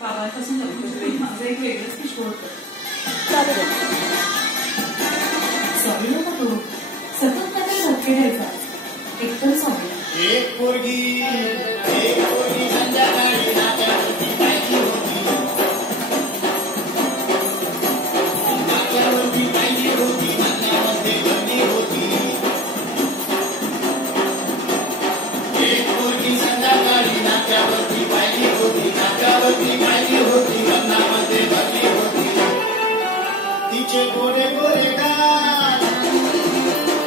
बाबांपासून माझं एक वेगळंच विश्व होतं. सॉरी नको तू सतत त्याला धक्के द्यायचा. एकतर सॉरी एक पोरगी संध्याकाळी नाट्यावरती पाहिली होती. नाट्यावरती पाहिली होती, नाट्यामध्ये गर्दी होती. एक पोरगी संध्याकाळी नाट्यावरती पाहिली होती. नाट्यावरती पाहिली होती, लग्नामध्ये गर्दी होती. तिचे गोरे गोरे गाल,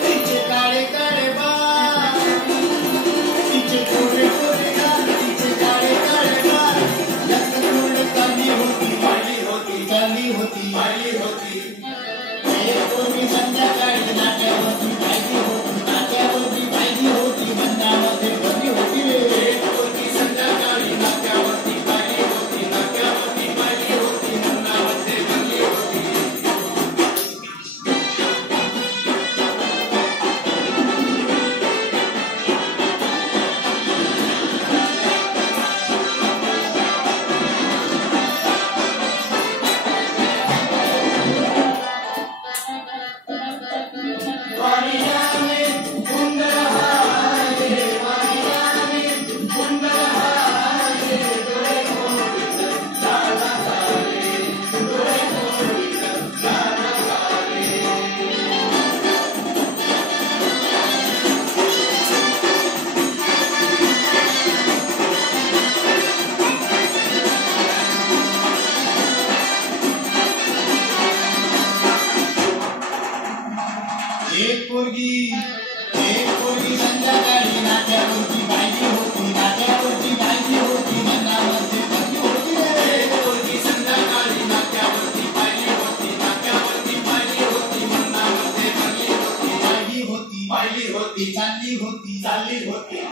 तिचे काळे काळे बाल, तिचे गोरे गोरे गाल, तिचे काळे काळे बाल. जास्त गोड चालली होती, पाहिली होती, चालली होती, पाहिली होती. एक पोरगी संध्याकाळी नाट्यावरती पाहिली होती. नाट्यावरती पाहिली होती, लग्नामध्ये गर्दी होती. एक पोरगी संध्याकाळी नाट्यावरती पाहिली होती. नाट्यावरती पाहिली होती, लग्नामध्ये गर्दी होती. एक पोरगी संध्याकाळी नाट्यावरती पाहिली होती. नाट्यावरती पाहिली होती, मनामध्ये गर्दी होती. एक पोरगी संध्याकाळी नाट्यावरती पाहिली होती. नाट्यावरती पाहिली होती, मनामध्ये गर्दी होती. पाहिली होती, पाहिली होती, चालली होती, चालली होती.